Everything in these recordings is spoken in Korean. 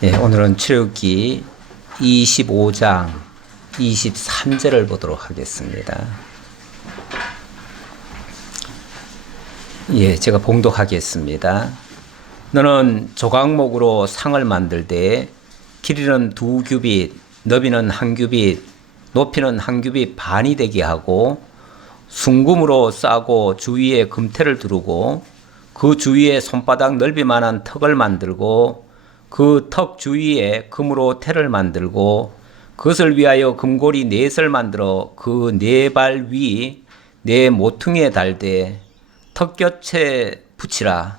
오늘은 출애굽기 25장 23절을 보도록 하겠습니다. 제가 봉독하겠습니다. 너는 조각목으로 상을 만들되 길이는 2규빗, 너비는 1규빗, 높이는 1규빗 반이 되게 하고 순금으로 싸고 주위에 금태를 두르고 그 주위에 손바닥 넓이만한 턱을 만들고 그 턱 주위에 금으로 태를 만들고 그것을 위하여 금고리 넷을 만들어 그 네 발 위 네 모퉁이에 달되 턱곁에 붙이라.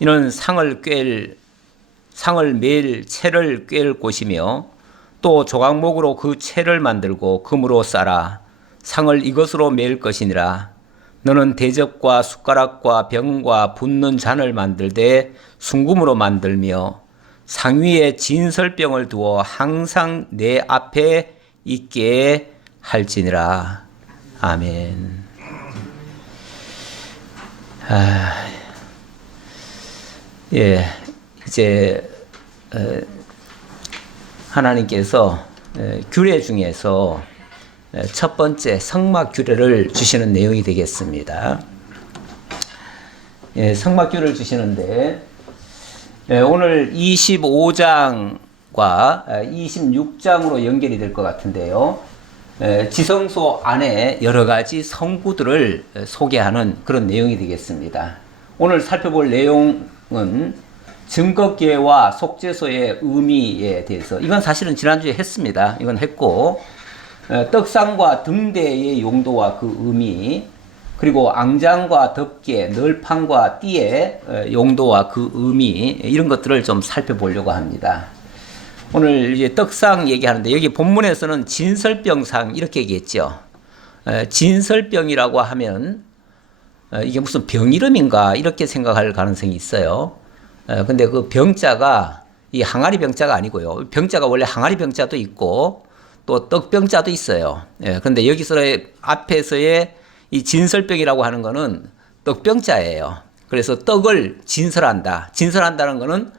이는 상을 매일 채를 꿰을 곳이며 또 조각목으로 그 채를 만들고 금으로 싸라. 상을 이것으로 매일 것이니라. 너는 대접과 숟가락과 병과 붓는 잔을 만들되 순금으로 만들며 상위에 진설병을 두어 항상 내 앞에 있게 할지니라. 아멘. 이제 하나님께서 규례 중에서 첫 번째 성막 규례를 주시는 내용이 되겠습니다. 성막 규례를 주시는데 오늘 25장과 26장으로 연결이 될 것 같은데요. 지성소 안에 여러 가지 성구들을 소개하는 그런 내용이 되겠습니다. 오늘 살펴볼 내용은 증거궤와 속죄소의 의미에 대해서, 이건 사실은 지난주에 했습니다. 이건 했고, 떡상과 등대의 용도와 그 의미, 그리고 앙장과 덮개, 널판과 띠의 용도와 그 의미, 이런 것들을 좀 살펴보려고 합니다. 오늘 이제 떡상 얘기하는데 여기 본문에서는 진설병상 이렇게 얘기했죠. 진설병이라고 하면 이게 무슨 병 이름인가 이렇게 생각할 가능성이 있어요. 근데 그 병자가 이 항아리 병자가 아니고요. 병자가 원래 항아리 병자도 있고 또 떡병자도 있어요. 근데 여기서의 앞에서의 이 진설병이라고 하는 거는 떡병자예요. 그래서 떡을 진설한다. 진설한다는 거는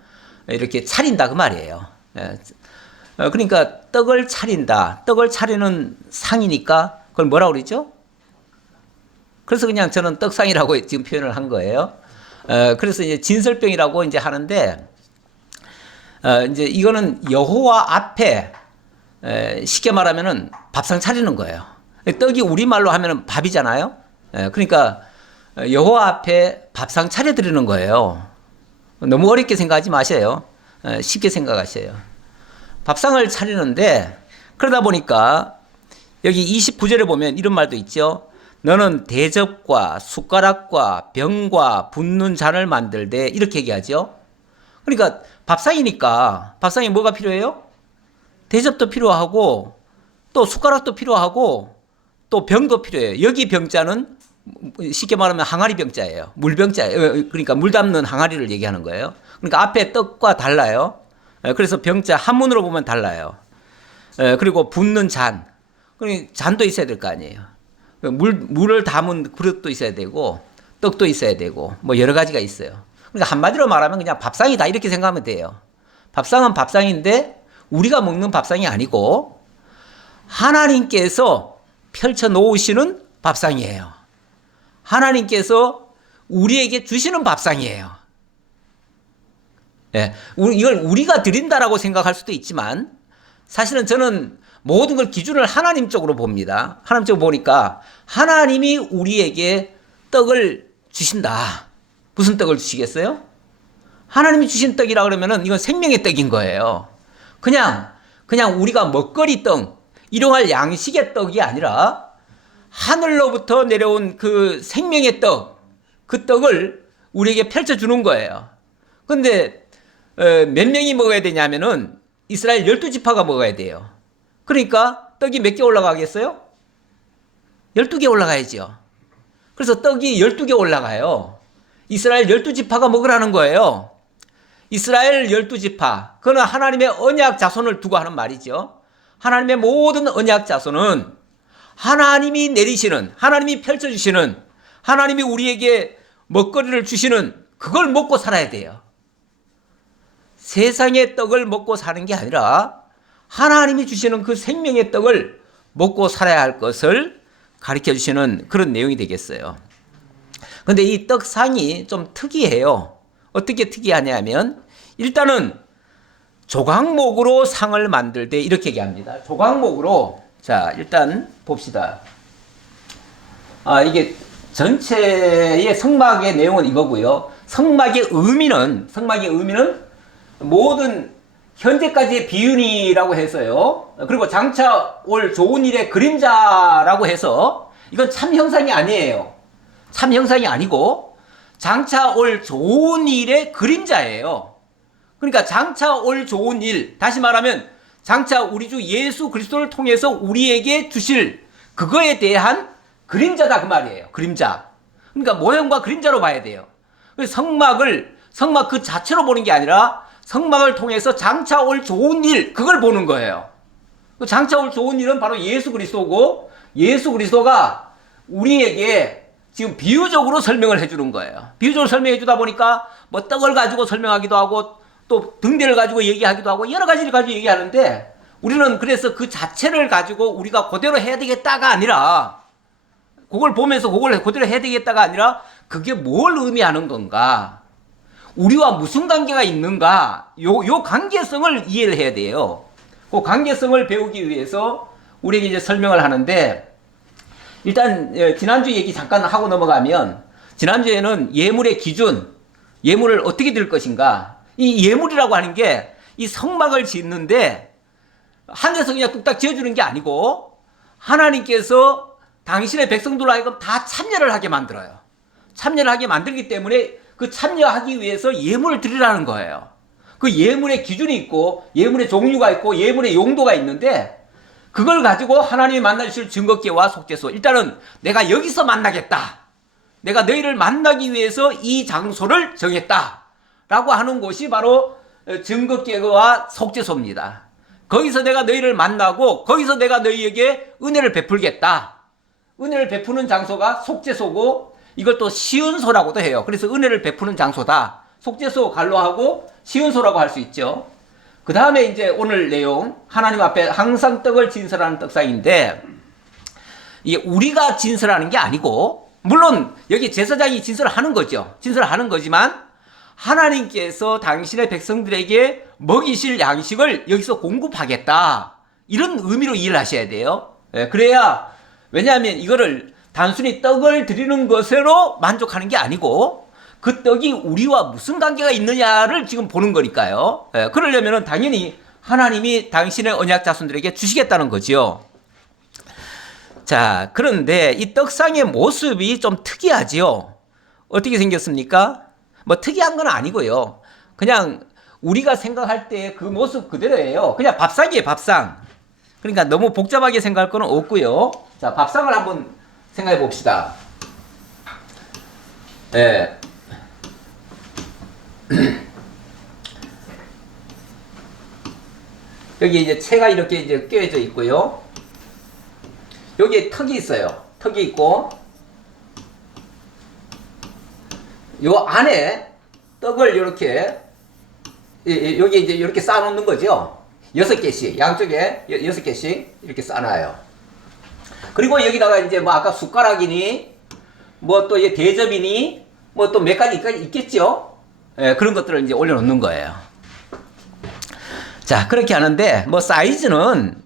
이렇게 차린다 그 말이에요. 그러니까 떡을 차린다. 떡을 차리는 상이니까 그걸 뭐라고 그러죠? 그래서 그냥 저는 떡상이라고 지금 표현을 한 거예요. 그래서 이제 진설병이라고 이제 하는데, 이제 이거는 여호와 앞에 쉽게 말하면은 밥상 차리는 거예요. 떡이 우리말로 하면은 밥이잖아요. 그러니까 여호와 앞에 밥상 차려드리는 거예요. 너무 어렵게 생각하지 마세요. 쉽게 생각하세요. 밥상을 차리는데, 그러다 보니까 여기 29절에 보면 이런 말도 있죠. 너는 대접과 숟가락과 병과 붓는 잔을 만들되, 이렇게 얘기하죠. 그러니까 밥상이니까 밥상에 뭐가 필요해요? 대접도 필요하고 또 숟가락도 필요하고 또 병도 필요해요. 여기 병자는 쉽게 말하면 항아리 병자예요. 물병자예요. 그러니까 물 담는 항아리를 얘기하는 거예요. 그러니까 앞에 떡과 달라요. 그래서 병자 한문으로 보면 달라요. 그리고 붓는 잔. 그러니까 잔도 있어야 될 거 아니에요. 물을 담은 그릇도 있어야 되고 떡도 있어야 되고 뭐 여러 가지가 있어요. 그러니까 한마디로 말하면 그냥 밥상이다 이렇게 생각하면 돼요. 밥상은 밥상인데 우리가 먹는 밥상이 아니고 하나님께서 펼쳐 놓으시는 밥상이에요. 하나님께서 우리에게 주시는 밥상이에요. 이걸 우리가 드린다라고 생각할 수도 있지만 사실은 저는 모든 걸 기준을 하나님 쪽으로 봅니다. 하나님 쪽으로 보니까 하나님이 우리에게 떡을 주신다. 무슨 떡을 주시겠어요? 하나님이 주신 떡이라 그러면은 이건 생명의 떡인 거예요. 그냥 우리가 먹거리 떡, 일용할 양식의 떡이 아니라 하늘로부터 내려온 그 생명의 떡, 그 떡을 우리에게 펼쳐주는 거예요. 근데 몇 명이 먹어야 되냐면은 이스라엘 12지파가 먹어야 돼요. 그러니까 떡이 몇 개 올라가겠어요? 12개 올라가야죠. 그래서 떡이 12개 올라가요. 이스라엘 12지파가 먹으라는 거예요. 이스라엘 12지파, 그는 하나님의 언약 자손을 두고 하는 말이죠. 하나님의 모든 언약 자손은 하나님이 내리시는, 하나님이 펼쳐주시는, 하나님이 우리에게 먹거리를 주시는 그걸 먹고 살아야 돼요. 세상의 떡을 먹고 사는 게 아니라 하나님이 주시는 그 생명의 떡을 먹고 살아야 할 것을 가르쳐 주시는 그런 내용이 되겠어요. 근데 이 떡상이 좀 특이해요. 어떻게 특이하냐면 일단은 조각목으로 상을 만들 때 이렇게 얘기합니다. 조각목으로. 자, 일단 봅시다. 이게 전체의 성막의 내용은 이거고요. 성막의 의미는 모든 현재까지의 비윤이라고 해서요. 그리고 장차 올 좋은 일의 그림자라고 해서 이건 참 형상이 아니에요. 참 형상이 아니고 장차 올 좋은 일의 그림자예요. 그러니까 장차 올 좋은 일, 다시 말하면 장차 우리 주 예수 그리스도를 통해서 우리에게 주실 그거에 대한 그림자다 그 말이에요. 그림자. 그러니까 모형과 그림자로 봐야 돼요. 성막 그 자체로 보는 게 아니라 성막을 통해서 장차 올 좋은 일, 그걸 보는 거예요. 장차 올 좋은 일은 바로 예수 그리스도고, 예수 그리스도가 우리에게 지금 비유적으로 설명을 해주는 거예요. 비유적으로 설명해 주다 보니까 뭐 떡을 가지고 설명하기도 하고 또 등대를 가지고 얘기하기도 하고 여러 가지를 가지고 얘기하는데, 우리는 그래서 그 자체를 가지고 우리가 그대로 해야 되겠다가 아니라, 그걸 보면서 그걸 그대로 해야 되겠다가 아니라 그게 뭘 의미하는 건가, 우리와 무슨 관계가 있는가, 요 관계성을 이해를 해야 돼요. 그 관계성을 배우기 위해서 우리에게 이제 설명을 하는데, 일단 지난주 얘기 잠깐 하고 넘어가면, 지난주에는 예물의 기준, 예물을 어떻게 드릴 것인가, 이 예물이라고 하는 게 이 성막을 짓는데 하늘에서 그냥 뚝딱 지어주는 게 아니고 하나님께서 당신의 백성들로 하여금 다 참여를 하게 만들어요. 참여를 하게 만들기 때문에 그 참여하기 위해서 예물을 드리라는 거예요. 그 예물의 기준이 있고 예물의 종류가 있고 예물의 용도가 있는데, 그걸 가지고 하나님이 만나주실 증거계와 속죄소, 일단은 내가 여기서 만나겠다, 내가 너희를 만나기 위해서 이 장소를 정했다 라고 하는 곳이 바로 증거계와 속죄소입니다. 거기서 내가 너희를 만나고 거기서 내가 너희에게 은혜를 베풀겠다. 은혜를 베푸는 장소가 속죄소고, 이걸 또 시은소라고도 해요. 그래서 은혜를 베푸는 장소다. 속죄소 갈로하고 시은소라고 할 수 있죠. 그 다음에 이제 오늘 내용, 하나님 앞에 항상 떡을 진설하는 떡상인데, 이게 우리가 진설하는 게 아니고, 물론 여기 제사장이 진설하는 거죠. 진설하는 거지만 하나님께서 당신의 백성들에게 먹이실 양식을 여기서 공급하겠다, 이런 의미로 이해를 하셔야 돼요. 그래야, 왜냐하면 이거를 단순히 떡을 드리는 것으로 만족하는 게 아니고 그 떡이 우리와 무슨 관계가 있느냐를 지금 보는 거니까요. 그러려면 당연히 하나님이 당신의 언약 자손들에게 주시겠다는 거죠. 자, 그런데 이 떡상의 모습이 좀 특이하지요. 어떻게 생겼습니까? 뭐 특이한 건 아니고요. 그냥 우리가 생각할 때 그 모습 그대로예요. 그냥 밥상이에요, 밥상. 그러니까 너무 복잡하게 생각할 건 없고요. 자, 밥상을 한번 생각해 봅시다. 네. 여기 이제 채가 이렇게 이제 껴져 있고요. 여기에 턱이 있어요. 턱이 있고, 요 안에 떡을 이렇게, 여기 이제 이렇게 쌓아놓는 거죠. 6개씩, 양쪽에 6개씩 이렇게 쌓아놔요. 그리고 여기다가 이제 뭐 아까 숟가락이니, 뭐 또 대접이니, 뭐 또 몇 가지 있겠죠? 그런 것들을 이제 올려놓는 거예요. 자, 그렇게 하는데, 뭐 사이즈는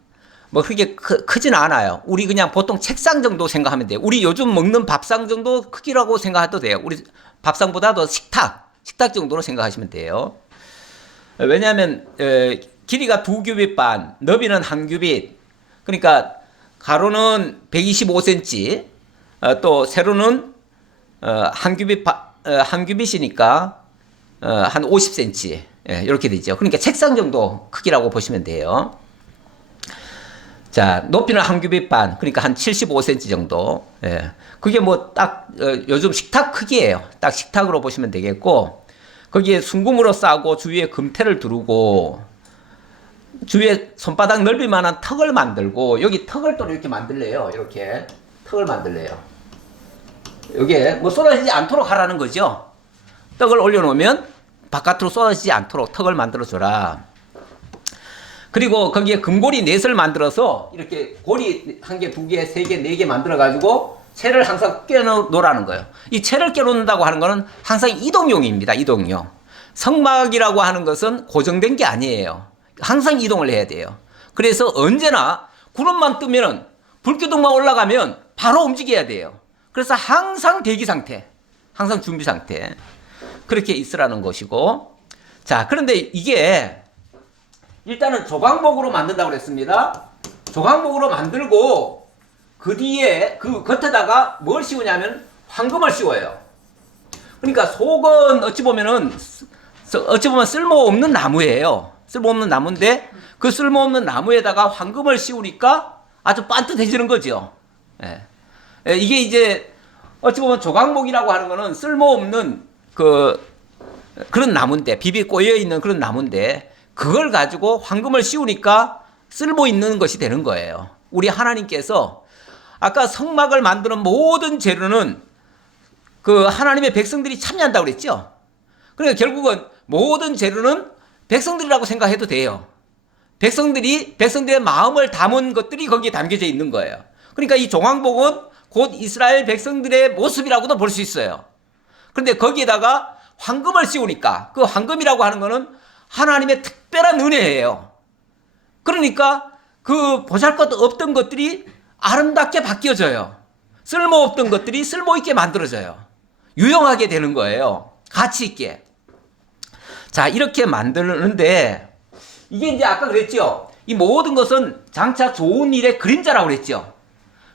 뭐 그렇게 크진 않아요. 우리 그냥 보통 책상 정도 생각하면 돼요. 우리 요즘 먹는 밥상 정도 크기라고 생각해도 돼요. 우리 밥상보다도 식탁 정도로 생각하시면 돼요. 왜냐하면 길이가 2규빗 반, 너비는 1규빗. 그러니까 가로는 125cm, 또 세로는 1규빗이니까 한 50cm, 이렇게 되죠. 그러니까 책상 정도 크기라고 보시면 돼요. 자, 높이는 1규빗 반, 그러니까 한 75cm 정도. 그게 뭐 딱 요즘 식탁 크기예요. 딱 식탁으로 보시면 되겠고, 거기에 순금으로 싸고 주위에 금태를 두르고 주위에 손바닥 넓이 만한 턱을 만들고, 여기 턱을 또 이렇게 만들래요. 이렇게 턱을 만들래요. 여기에 뭐 쏟아지지 않도록 하라는 거죠. 떡을 올려놓으면 바깥으로 쏟아지지 않도록 턱을 만들어줘라. 그리고 거기에 금고리 넷을 만들어서 이렇게 고리 한 개, 두 개, 세 개, 네 개 만들어가지고 채를 항상 껴놓으라는 거예요. 이 채를 껴놓는다고 하는 거는 항상 이동용입니다. 이동용. 성막이라고 하는 것은 고정된 게 아니에요. 항상 이동을 해야 돼요. 그래서 언제나 구름만 뜨면은 불기둥만 올라가면 바로 움직여야 돼요. 그래서 항상 대기 상태, 항상 준비 상태. 그렇게 있으라는 것이고. 자, 그런데 이게 일단은 조각목으로 만든다고 그랬습니다. 조각목으로 만들고 그 뒤에 그 겉에다가 뭘 씌우냐면 황금을 씌워요. 그러니까 속은 어찌 보면 쓸모없는 나무예요. 쓸모없는 나무인데 그 쓸모없는 나무에다가 황금을 씌우니까 아주 반듯해지는 거죠. 예. 이게 이제 어찌 보면 조각목이라고 하는 거는 쓸모없는 그런 나무인데, 비비 꼬여 있는 그런 나무인데 그걸 가지고 황금을 씌우니까 쓸모 있는 것이 되는 거예요. 우리 하나님께서 아까 성막을 만드는 모든 재료는 그 하나님의 백성들이 참여한다고 그랬죠. 그러니까 결국은 모든 재료는 백성들이라고 생각해도 돼요. 백성들의 마음을 담은 것들이 거기에 담겨져 있는 거예요. 그러니까 이 조각목은 곧 이스라엘 백성들의 모습이라고도 볼 수 있어요. 그런데 거기에다가 황금을 씌우니까 그 황금이라고 하는 거는 하나님의 특별한 은혜예요. 그러니까 그 보잘것 없던 것들이 아름답게 바뀌어져요. 쓸모없던 것들이 쓸모있게 만들어져요. 유용하게 되는 거예요. 가치 있게. 자, 이렇게 만드는데 이게 이제 아까 그랬죠. 이 모든 것은 장차 좋은 일의 그림자라고 그랬죠.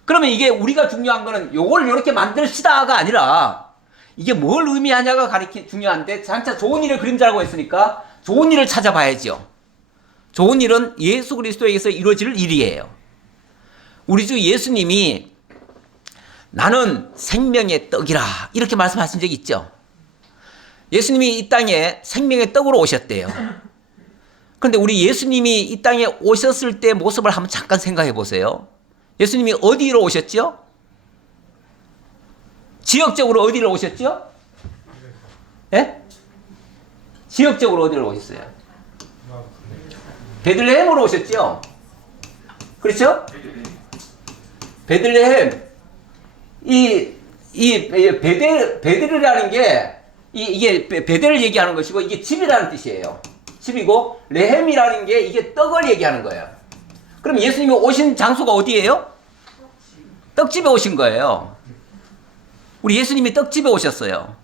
그러면 이게 우리가 중요한 거는 요걸 이렇게 만들시다가 아니라 이게 뭘 의미하냐가 중요한데 장차 좋은 일의 그림자라고 했으니까 좋은 일을 찾아봐야죠. 좋은 일은 예수 그리스도에게서 이루어질 일이에요. 우리 주 예수님이 나는 생명의 떡이라 이렇게 말씀하신 적이 있죠. 예수님이 이 땅에 생명의 떡으로 오셨대요. 그런데 우리 예수님이 이 땅에 오셨을 때 모습을 한번 잠깐 생각해 보세요. 예수님이 어디로 오셨죠? 지역적으로 어디로 오셨죠? 예? 지역적으로 어디로 오셨어요? 베들레헴으로 오셨죠? 그렇죠? 베들레헴. 베델이라는 게 이게 베델을 얘기하는 것이고 이게 집이라는 뜻이에요. 집이고 레헴이라는 게 이게 떡을 얘기하는 거예요. 그럼 예수님이 오신 장소가 어디예요? 떡집에 오신 거예요. 우리 예수님이 떡집에 오셨어요.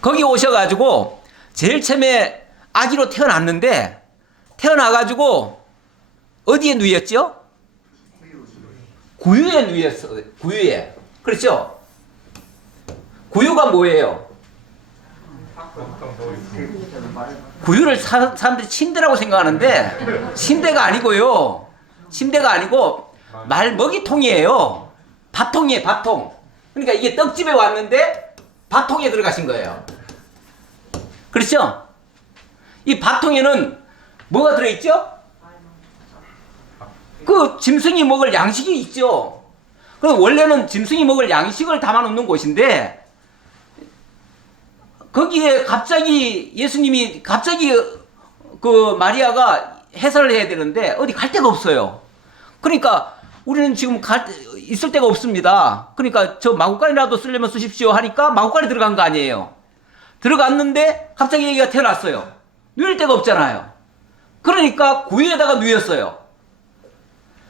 거기 오셔가지고 제일 처음에 아기로 태어났는데 태어나가지고 어디에 누였죠? 구유에 누였어요. 구유에. 그렇죠? 구유가 뭐예요? 구유를 사람들이 침대라고 생각하는데 침대가 아니고요. 침대가 아니고 말먹이통이에요. 밥통이에요. 밥통. 그러니까 이게 떡집에 왔는데 밥통에 들어가신 거예요. 그렇죠? 이 밥통에는 뭐가 들어있죠? 그 짐승이 먹을 양식이 있죠. 그럼 원래는 짐승이 먹을 양식을 담아놓는 곳인데 거기에 갑자기 예수님이 그 마리아가 해설을 해야 되는데 어디 갈 데가 없어요. 그러니까 우리는 지금 있을 데가 없습니다. 그러니까 저 마구간이라도 쓰려면 쓰십시오 하니까 마구간에 들어간 거 아니에요. 들어갔는데 갑자기 얘기가 태어났어요. 누일 데가 없잖아요. 그러니까 구유에다가 누였어요.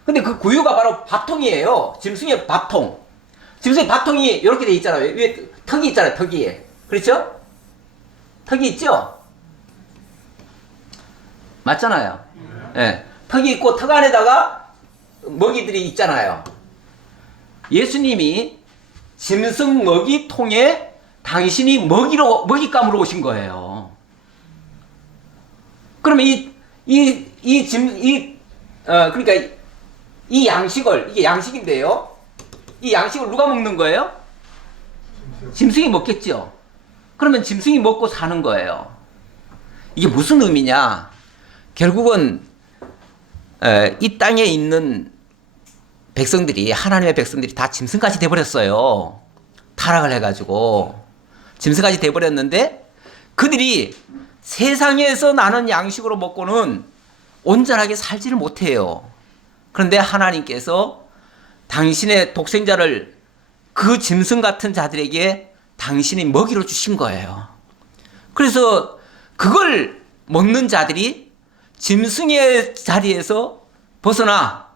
근데 그 구유가 바로 밥통이에요. 짐승의 밥통. 짐승의 밥통이 이렇게 돼 있잖아요. 위에 턱이 있잖아요. 턱이. 그렇죠? 턱이 있죠? 맞잖아요. 네. 턱이 있고 턱 안에다가 먹이들이 있잖아요. 예수님이 짐승 먹이통에 당신이 먹잇감으로 오신 거예요. 그러면 그러니까 이 양식을, 이게 양식인데요. 이 양식을 누가 먹는 거예요? 짐승이 먹겠죠. 그러면 짐승이 먹고 사는 거예요. 이게 무슨 의미냐? 결국은 이 땅에 있는 백성들이, 하나님의 백성들이 다 짐승같이 돼버렸어요. 타락을 해가지고 짐승같이 돼버렸는데 그들이 세상에서 나는 양식으로 먹고는 온전하게 살지를 못해요. 그런데 하나님께서 당신의 독생자를 그 짐승 같은 자들에게 당신이 먹이로 주신 거예요. 그래서 그걸 먹는 자들이 짐승의 자리에서 벗어나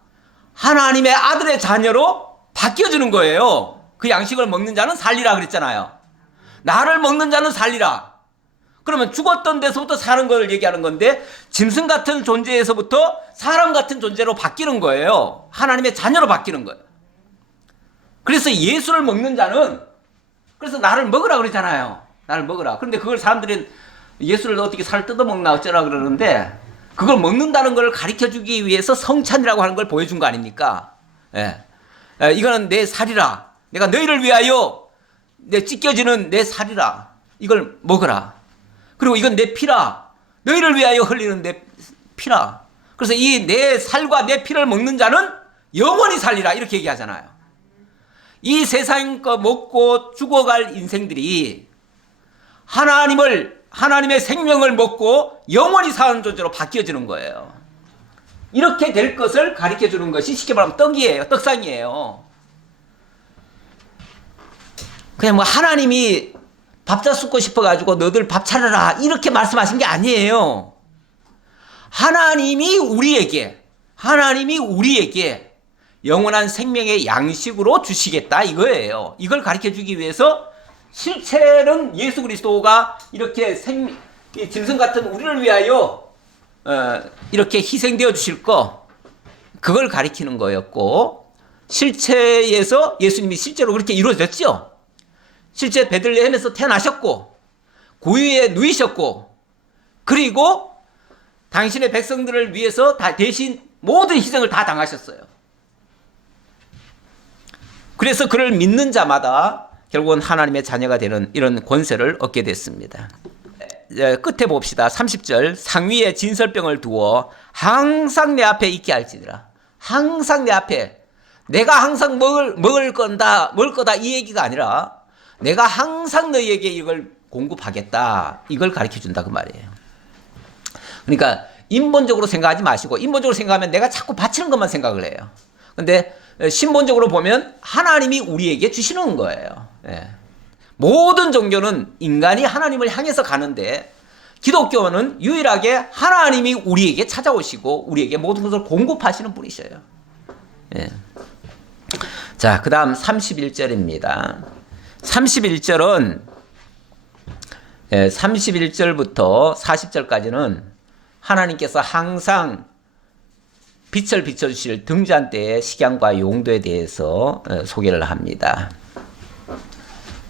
하나님의 아들의 자녀로 바뀌어주는 거예요. 그 양식을 먹는 자는 살리라 그랬잖아요. 나를 먹는 자는 살리라. 그러면 죽었던 데서부터 사는 걸 얘기하는 건데 짐승 같은 존재에서부터 사람 같은 존재로 바뀌는 거예요. 하나님의 자녀로 바뀌는 거예요. 그래서 예수를 먹는 자는 그래서 나를 먹으라 그러잖아요. 나를 먹으라. 그런데 그걸 사람들은 예수를 어떻게 살 뜯어먹나 어쩌라 그러는데 그걸 먹는다는 걸 가르쳐주기 위해서 성찬이라고 하는 걸 보여준 거 아닙니까? 예. 이거는 내 살이라. 내가 너희를 위하여 내 찢겨지는 내 살이라. 이걸 먹으라. 그리고 이건 내 피라. 너희를 위하여 흘리는 내 피라. 그래서 이 내 살과 내 피를 먹는 자는 영원히 살리라. 이렇게 얘기하잖아요. 이 세상 거 먹고 죽어갈 인생들이 하나님의 생명을 먹고 영원히 사는 존재로 바뀌어지는 거예요. 이렇게 될 것을 가르쳐 주는 것이 쉽게 말하면 떡이에요. 떡상이에요. 그냥 뭐 하나님이 밥자 쏟고 싶어가지고 너들 밥 차려라 이렇게 말씀하신 게 아니에요. 하나님이 우리에게 영원한 생명의 양식으로 주시겠다 이거예요. 이걸 가르쳐 주기 위해서 실체는 예수 그리스도가 이렇게 짐승 같은 우리를 위하여 이렇게 희생되어 주실 거 그걸 가리키는 거였고 실체에서 예수님이 실제로 그렇게 이루어졌죠. 실제 베들레헴에서 태어나셨고 고유에 누이셨고 그리고 당신의 백성들을 위해서 다 대신 모든 희생을 다 당하셨어요. 그래서 그를 믿는 자마다 결국은 하나님의 자녀가 되는 이런 권세를 얻게 됐습니다. 끝에 봅시다. 30절 상위에 진설병을 두어 항상 내 앞에 있게 할지니라. 항상 내 앞에 내가 항상 먹을 거다 이 얘기가 아니라 내가 항상 너희에게 이걸 공급하겠다 이걸 가르쳐 준다 그 말이에요. 그러니까 인본적으로 생각하지 마시고 인본적으로 생각하면 내가 자꾸 바치는 것만 생각을 해요. 근데 신본적으로 보면 하나님이 우리에게 주시는 거예요. 예. 모든 종교는 인간이 하나님을 향해서 가는데 기독교는 유일하게 하나님이 우리에게 찾아오시고 우리에게 모든 것을 공급하시는 분이셔요. 예. 자, 그 다음 31절입니다. 31절은 31절부터 40절까지는 하나님께서 항상 빛을 비춰주실 등잔 때의 식양과 용도에 대해서 소개를 합니다.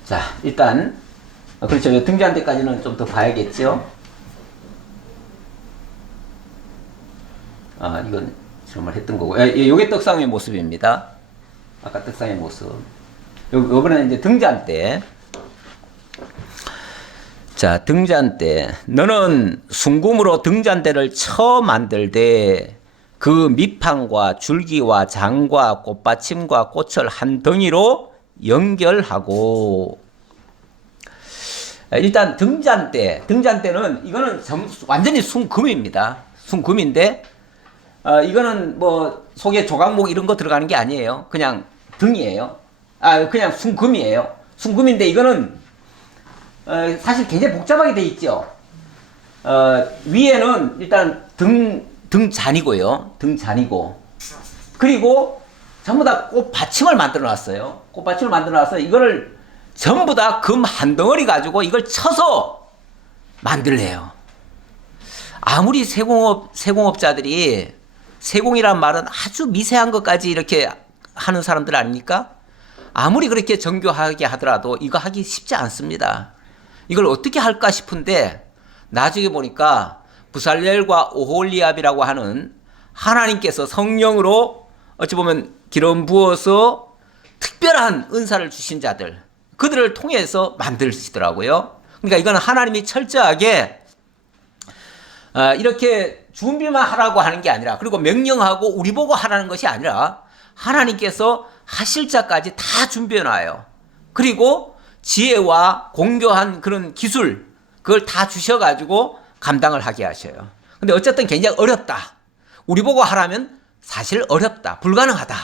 자, 일단 그렇죠. 등잔 때까지는 좀 더 봐야겠죠. 이건 정말 했던 거고. 이게 떡상의 모습입니다. 아까 떡상의 모습. 요번에는 이제 등잔 때. 자, 등잔 때. 너는 순금으로 등잔대를 쳐 만들되 그 밑판과 줄기와 장과 꽃받침과 꽃을 한 덩이로 연결하고. 일단 등잔대는 이거는 완전히 순금입니다. 순금인데 이거는 뭐 속에 조각목 이런 거 들어가는 게 아니에요. 그냥 등이에요. 그냥 순금이에요. 순금인데 이거는 사실 굉장히 복잡하게 돼 있죠. 위에는 일단 등잔이고요. 등잔이고 그리고 전부 다 꽃받침을 만들어 놨어요. 꽃받침을 만들어 놔서 이거를 전부 다 금 한 덩어리 가지고 이걸 쳐서 만들래요. 아무리 세공업자들이 세공이란 말은 아주 미세한 것까지 이렇게 하는 사람들 아닙니까? 아무리 그렇게 정교하게 하더라도 이거 하기 쉽지 않습니다. 이걸 어떻게 할까 싶은데 나중에 보니까 부살렐과 오홀리압이라고 하는 하나님께서 성령으로 어찌 보면 기름 부어서 특별한 은사를 주신 자들 그들을 통해서 만드시더라고요. 그러니까 이건 하나님이 철저하게 이렇게 준비만 하라고 하는 게 아니라 그리고 명령하고 우리 보고 하라는 것이 아니라 하나님께서 하실 자까지 다 준비해 놔요. 그리고 지혜와 공교한 그런 기술 그걸 다 주셔가지고 감당을 하게 하셔요. 근데 어쨌든 굉장히 어렵다. 우리 보고 하라면 사실 어렵다. 불가능하다.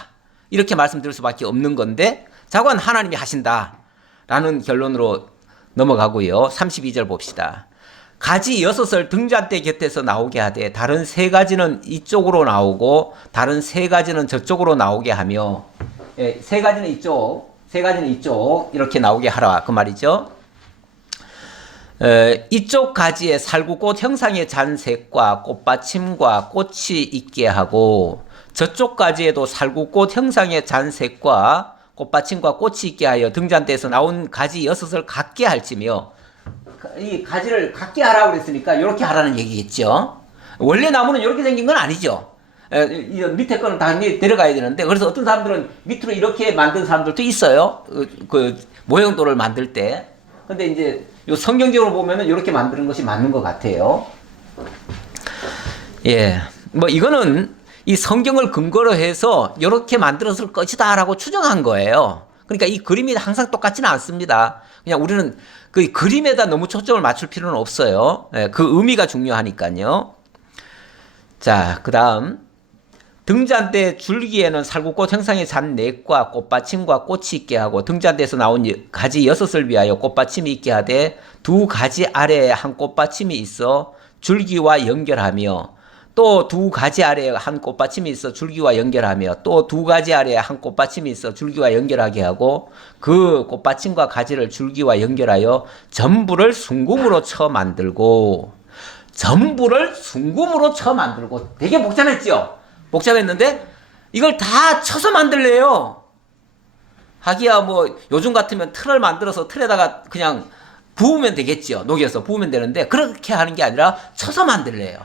이렇게 말씀드릴 수밖에 없는 건데 자관 하나님이 하신다라는 결론으로 넘어가고요. 32절 봅시다. 가지 6을 등잔대 곁에서 나오게 하되 다른 3가지는 이쪽으로 나오고 다른 3가지는 저쪽으로 나오게 하며 3가지는 이쪽 3가지는 이쪽 이렇게 나오게 하라 그 말이죠. 이쪽 가지에 살구꽃 형상의 잔색과 꽃받침과 꽃이 있게 하고 저쪽 가지에도 살구꽃 형상의 잔색과 꽃받침과 꽃이 있게 하여 등잔대에서 나온 가지 6을 갖게 할지며 이 가지를 갖게 하라고 그랬으니까 이렇게 하라는 얘기겠죠. 원래 나무는 이렇게 생긴 건 아니죠. 밑에 거는 당연히 내려가야 되는데 그래서 어떤 사람들은 밑으로 이렇게 만든 사람들도 있어요. 그 모형돌을 만들 때. 근데 이제 요 성경적으로 보면은 이렇게 만드는 것이 맞는 것 같아요. 예. 뭐 이거는 이 성경을 근거로 해서 이렇게 만들었을 것이다라고 추정한 거예요. 그러니까 이 그림이 항상 똑같지는 않습니다. 그냥 우리는 그 그림에다 너무 초점을 맞출 필요는 없어요. 예, 그 의미가 중요하니까요. 자, 그 다음. 등잔대 줄기에는 살구꽃 형상의 잔넷과 꽃받침과 꽃이 있게 하고 등잔대에서 나온 가지 6을 위하여 꽃받침이 있게 하되 2가지 아래에 한 꽃받침이 있어 줄기와 연결하며 또 2가지 아래에 한 꽃받침이 있어 줄기와 연결하며 또 2가지 아래에 한 꽃받침이 있어 줄기와 연결하게 하고 그 꽃받침과 가지를 줄기와 연결하여 전부를 순금으로 쳐 만들고 전부를 순금으로 쳐 만들고 되게 복잡했죠? 복잡했는데 이걸 다 쳐서 만들래요. 하기야 뭐 요즘 같으면 틀을 만들어서 틀에다가 그냥 부으면 되겠죠. 녹여서 부으면 되는데 그렇게 하는 게 아니라 쳐서 만들래요.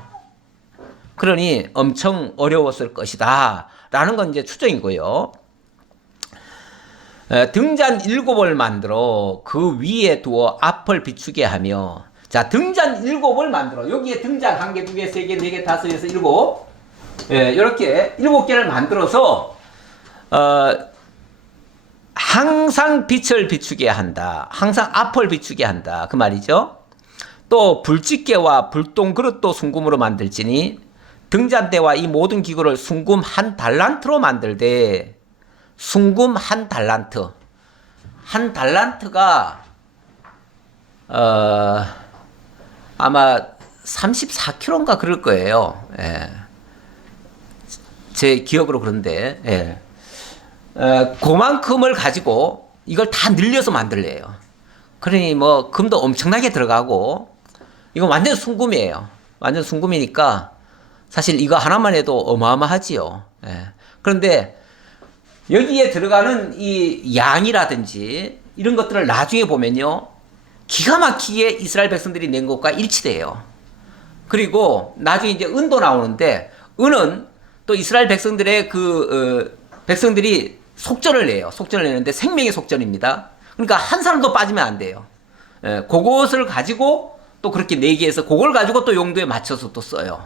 그러니 엄청 어려웠을 것이다 라는 건 이제 추정이고요. 등잔 7을 만들어 그 위에 두어 앞을 비추게 하며 자 등잔 7을 만들어 여기에 등잔 1개, 2개, 3개, 4개, 5, 6, 7 예, 이렇게 7개를 만들어서 항상 빛을 비추게 한다. 항상 앞을 비추게 한다. 그 말이죠. 또 불집게와 불똥 그릇도 순금으로 만들지니 등잔대와 이 모든 기구를 순금 1달란트로 만들되 순금 1달란트. 1달란트가 아마 34kg인가 그럴 거예요. 예. 제 기억으로 그런데 예. 그만큼을 가지고 이걸 다 늘려서 만들래요. 그러니 뭐 금도 엄청나게 들어가고 이거 완전 순금이에요. 완전 순금이니까 사실 이거 하나만 해도 어마어마하지요. 예. 그런데 여기에 들어가는 이 양이라든지 이런 것들을 나중에 보면요 기가 막히게 이스라엘 백성들이 낸 것과 일치돼요. 그리고 나중에 이제 은도 나오는데 은은 또 이스라엘 백성들의 백성들이 속전을 내요. 속전을 내는데 생명의 속전입니다. 그러니까 한 사람도 빠지면 안 돼요. 예, 그것을 가지고 또 그렇게 내기해서 그걸 가지고 또 용도에 맞춰서 또 써요.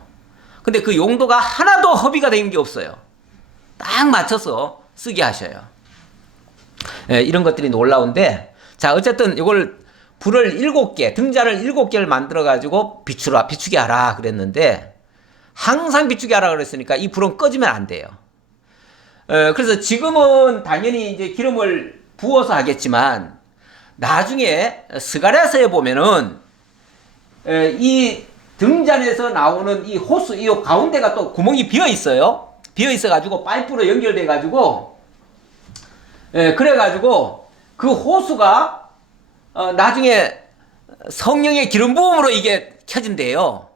근데 그 용도가 하나도 허비가 되는 게 없어요. 딱 맞춰서 쓰게 하셔요. 예, 이런 것들이 놀라운데 자 어쨌든 이걸 불을 7개 등잔을 7개를 만들어 가지고 비추게 하라 그랬는데 항상 비추게 하라 그랬으니까 이 불은 꺼지면 안 돼요. 그래서 지금은 당연히 이제 기름을 부어서 하겠지만 나중에 스가랴서에 보면은 이 등잔에서 나오는 이 호수 이 가운데가 또 구멍이 비어 있어요. 비어 있어 가지고 파이프로 연결돼 가지고 그래 가지고 그 호수가 나중에 성령의 기름 부음으로 이게 켜진대요.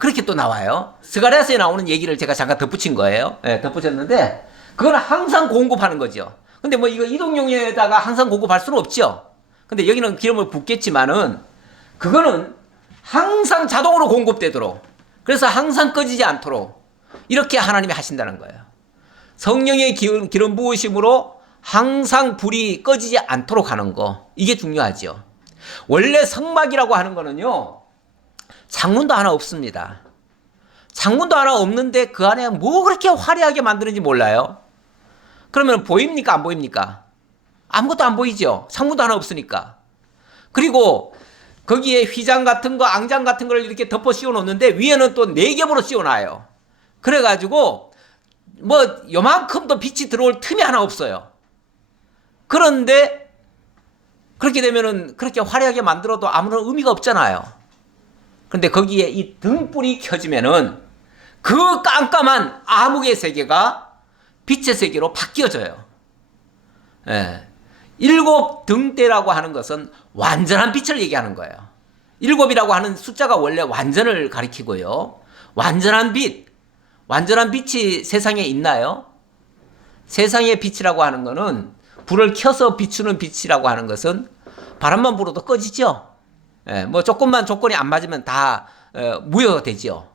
그렇게 또 나와요. 스가랴서에 나오는 얘기를 제가 잠깐 덧붙인 거예요. 덧붙였는데 그거는 항상 공급하는 거죠. 근데 뭐 이거 이동용에다가 항상 공급할 수는 없죠. 근데 여기는 기름을 붓겠지만은 그거는 항상 자동으로 공급되도록 그래서 항상 꺼지지 않도록 이렇게 하나님이 하신다는 거예요. 성령의 기름 부으심으로 항상 불이 꺼지지 않도록 하는 거 이게 중요하죠. 원래 성막이라고 하는 거는요 창문도 하나 없습니다. 창문도 하나 없는데 그 안에 뭐 그렇게 화려하게 만드는지 몰라요. 그러면 보입니까 안 보입니까? 아무것도 안 보이죠. 창문도 하나 없으니까. 그리고 거기에 휘장 같은 거, 앙장 같은 걸 이렇게 덮어 씌워 놓는데 위에는 또 4겹으로 씌워 놔요. 그래가지고 뭐 요만큼도 빛이 들어올 틈이 하나 없어요. 그런데 그렇게 되면은 그렇게 화려하게 만들어도 아무런 의미가 없잖아요. 그런데 거기에 이 등불이 켜지면은 그 깜깜한 암흑의 세계가 빛의 세계로 바뀌어져요. 예. 7등대라고 하는 것은 완전한 빛을 얘기하는 거예요. 7이라고 하는 숫자가 원래 완전을 가리키고요. 완전한 빛, 완전한 빛이 세상에 있나요? 세상의 빛이라고 하는 것은 불을 켜서 비추는 빛이라고 하는 것은 바람만 불어도 꺼지죠. 예, 뭐 조금만 조건이 안 맞으면 다 무효되죠.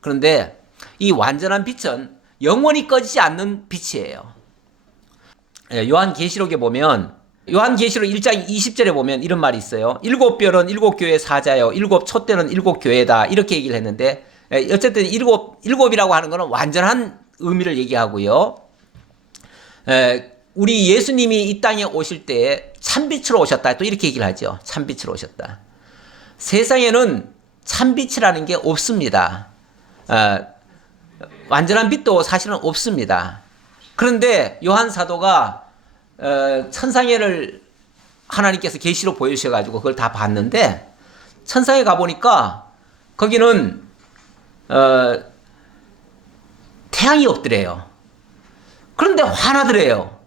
그런데 이 완전한 빛은 영원히 꺼지지 않는 빛이에요. 예, 요한계시록에 보면 요한계시록 1장 20절에 보면 이런 말이 있어요. 7별은 7교회 사자요, 7촛대는 7교회다 이렇게 얘기를 했는데 어쨌든 7이라고 하는 것은 완전한 의미를 얘기하고요. 우리 예수님이 이 땅에 오실 때 참빛으로 오셨다 또 이렇게 얘기를 하죠. 참빛으로 오셨다. 세상에는 참빛이라는 게 없습니다. 완전한 빛도 사실은 없습니다. 그런데 요한 사도가 천상회를 하나님께서 계시로 보여주셔가지고 그걸 다 봤는데 천상에 가보니까 거기는 태양이 없더래요. 그런데 화나더래요.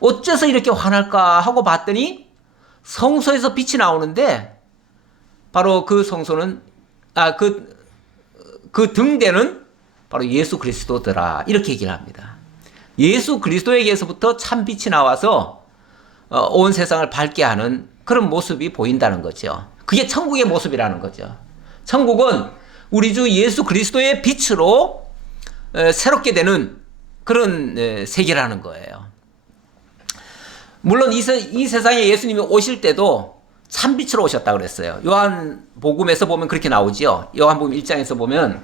어째서 이렇게 화날까 하고 봤더니 성소에서 빛이 나오는데 바로 그 성소는 그 등대는 바로 예수 그리스도더라 이렇게 얘기를 합니다. 예수 그리스도에게서부터 참 빛이 나와서 온 세상을 밝게 하는 그런 모습이 보인다는 거죠. 그게 천국의 모습이라는 거죠. 천국은 우리 주 예수 그리스도의 빛으로 새롭게 되는 그런 세계라는 거예요. 물론 이 세상에 예수님이 오실 때도 참빛으로 오셨다고 그랬어요. 요한복음에서 보면 그렇게 나오죠. 요한복음 1장에서 보면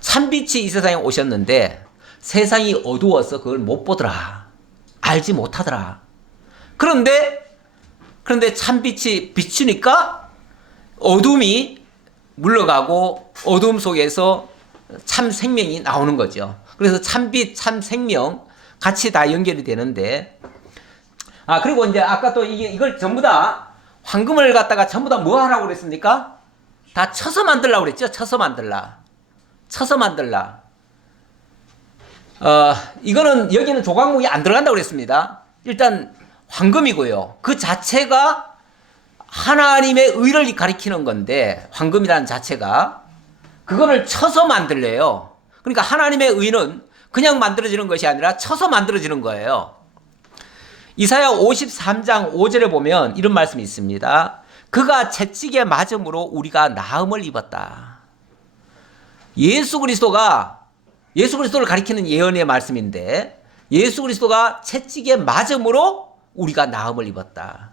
참빛이 이 세상에 오셨는데 세상이 어두워서 그걸 못 보더라. 알지 못하더라. 그런데 참빛이 비추니까 어둠이 물러가고 어둠 속에서 참 생명이 나오는 거죠. 그래서 참빛, 참 생명 같이 다 연결이 되는데 그리고 이제 아까 또 이걸 전부 다 황금을 갖다가 전부 다 뭐 하라고 그랬습니까? 다 쳐서 만들라고 그랬죠. 쳐서 만들라. 이거는 여기는 조각목이 안 들어간다고 그랬습니다. 일단 황금이고요. 그 자체가 하나님의 의를 가리키는 건데 황금이라는 자체가 그거를 쳐서 만들래요. 그러니까 하나님의 의는 그냥 만들어지는 것이 아니라 쳐서 만들어지는 거예요. 이사야 53장 5절에 보면 이런 말씀이 있습니다. 그가 채찍에 맞음으로 우리가 나음을 입었다. 예수 그리스도를 가리키는 예언의 말씀인데 예수 그리스도가 채찍에 맞음으로 우리가 나음을 입었다.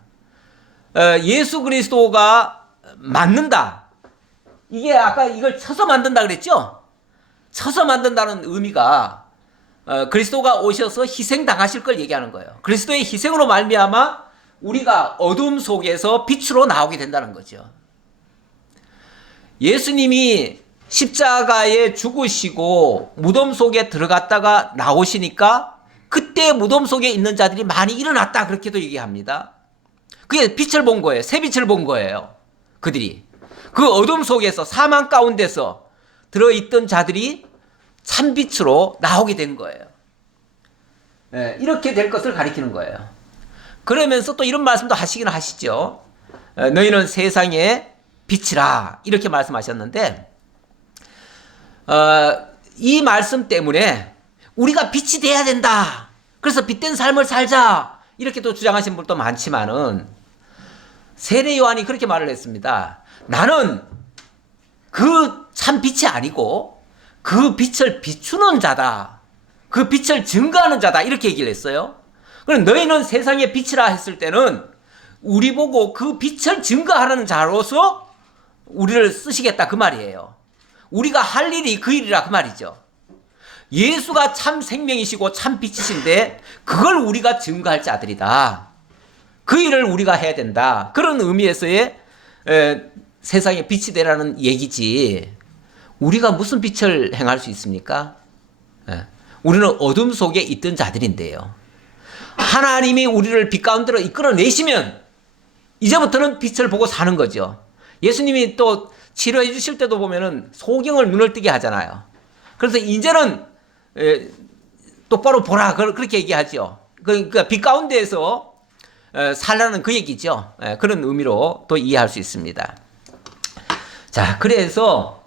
예수 그리스도가 맞는다. 이게 아까 이걸 쳐서 만든다 그랬죠? 쳐서 만든다는 의미가 그리스도가 오셔서 희생당하실 걸 얘기하는 거예요. 그리스도의 희생으로 말미암아 우리가 어둠 속에서 빛으로 나오게 된다는 거죠. 예수님이 십자가에 죽으시고 무덤 속에 들어갔다가 나오시니까 그때 무덤 속에 있는 자들이 많이 일어났다 그렇게도 얘기합니다. 그게 빛을 본 거예요. 새빛을 본 거예요. 그들이. 그 어둠 속에서 사망 가운데서 들어있던 자들이 참빛으로 나오게 된 거예요. 이렇게 될 것을 가리키는 거예요. 그러면서 또 이런 말씀도 하시긴 하시죠. 너희는 세상의 빛이라 이렇게 말씀하셨는데 이 말씀 때문에 우리가 빛이 돼야 된다. 그래서 빛된 삶을 살자. 이렇게 또 주장하신 분도 많지만은 세례 요한이 그렇게 말을 했습니다. 나는 그 참 빛이 아니고 그 빛을 비추는 자다. 그 빛을 증거하는 자다. 이렇게 얘기를 했어요. 그럼 너희는 세상의 빛이라 했을 때는 우리 보고 그 빛을 증거하는 자로서 우리를 쓰시겠다 그 말이에요. 우리가 할 일이 그 일이라 그 말이죠. 예수가 참 생명이시고 참 빛이신데 그걸 우리가 증거할 자들이다. 그 일을 우리가 해야 된다. 그런 의미에서의 세상에 빛이 되라는 얘기지 우리가 무슨 빛을 행할 수 있습니까? 우리는 어둠 속에 있던 자들인데요. 하나님이 우리를 빛 가운데로 이끌어내시면 이제부터는 빛을 보고 사는 거죠. 예수님이 또 치료해 주실 때도 보면은 소경을 눈을 뜨게 하잖아요. 그래서 이제는 똑바로 보라 그렇게 얘기하죠. 그러니까 빛 가운데에서 살라는 그 얘기죠. 그런 의미로 또 이해할 수 있습니다. 자, 그래서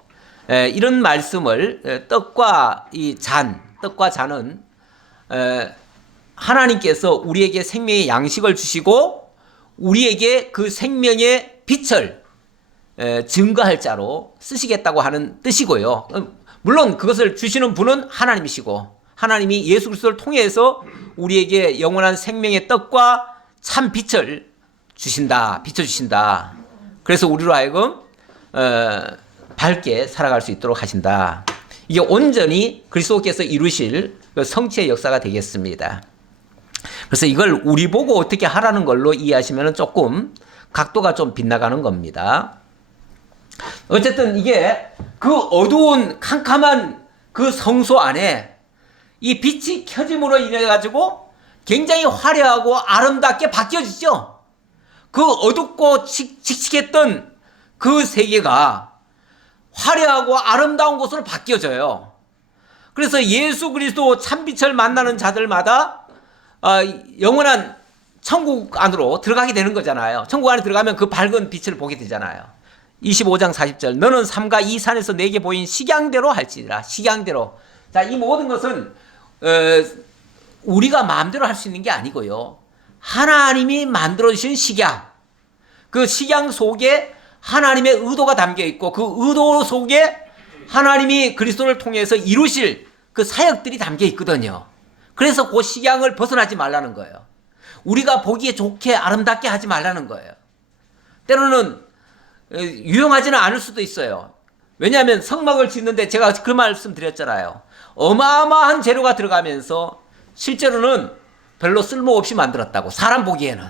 이런 말씀을 떡과 잔은 하나님께서 우리에게 생명의 양식을 주시고 우리에게 그 생명의 빛을 증거할 자로 쓰시겠다고 하는 뜻이고요. 물론 그것을 주시는 분은 하나님이시고 하나님이 예수 그리스도를 통해서 우리에게 영원한 생명의 떡과 참 빛을 주신다, 비춰주신다. 그래서 우리로 하여금 밝게 살아갈 수 있도록 하신다. 이게 온전히 그리스도께서 이루실 성취의 역사가 되겠습니다. 그래서 이걸 우리 보고 어떻게 하라는 걸로 이해하시면 조금 각도가 좀 빗나가는 겁니다. 어쨌든 이게 그 어두운 캄캄한 그 성소 안에 이 빛이 켜짐으로 인해 가지고 굉장히 화려하고 아름답게 바뀌어지죠. 그 어둡고 칙칙했던 그 세계가 화려하고 아름다운 곳으로 바뀌어져요. 그래서 예수 그리스도 참빛을 만나는 자들마다 영원한 천국 안으로 들어가게 되는 거잖아요. 천국 안에 들어가면 그 밝은 빛을 보게 되잖아요. 25장 40절 너는 삼가 이 산에서 내게 보인 식양대로 할지니라. 식양대로. 자, 이 모든 것은 우리가 마음대로 할 수 있는 게 아니고요. 하나님이 만들어주신 식양. 그 식양 속에 하나님의 의도가 담겨 있고 그 의도 속에 하나님이 그리스도를 통해서 이루실 그 사역들이 담겨 있거든요. 그래서 그 식양을 벗어나지 말라는 거예요. 우리가 보기에 좋게 아름답게 하지 말라는 거예요. 때로는 유용하지는 않을 수도 있어요. 왜냐하면 성막을 짓는데 제가 그 말씀 드렸잖아요. 어마어마한 재료가 들어가면서 실제로는 별로 쓸모없이 만들었다고. 사람 보기에는.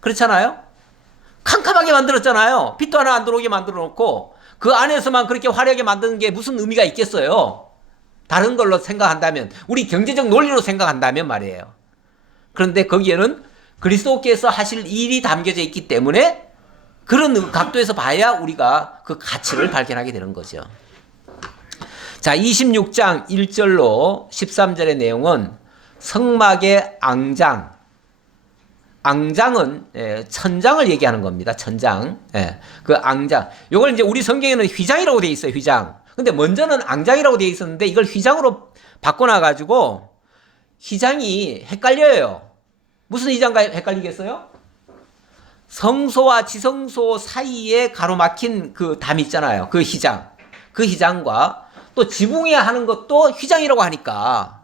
그렇잖아요? 캄캄하게 만들었잖아요. 빛도 하나 안 들어오게 만들어 놓고 그 안에서만 그렇게 화려하게 만드는 게 무슨 의미가 있겠어요? 다른 걸로 생각한다면, 우리 경제적 논리로 생각한다면 말이에요. 그런데 거기에는 그리스도께서 하실 일이 담겨져 있기 때문에 그런 각도에서 봐야 우리가 그 가치를 발견하게 되는 거죠. 자, 26장 1절로 13절의 내용은 성막의 앙장. 앙장은 천장을 얘기하는 겁니다. 천장. 그 앙장. 요걸 이제 우리 성경에는 휘장이라고 되어 있어요. 휘장. 근데 먼저는 앙장이라고 되어 있었는데 이걸 휘장으로 바꿔놔 가지고 휘장이 헷갈려요. 무슨 휘장과 헷갈리겠어요? 성소와 지성소 사이에 가로막힌 그 담 있잖아요. 그 휘장. 그 휘장과 또 지붕에 하는 것도 휘장이라고 하니까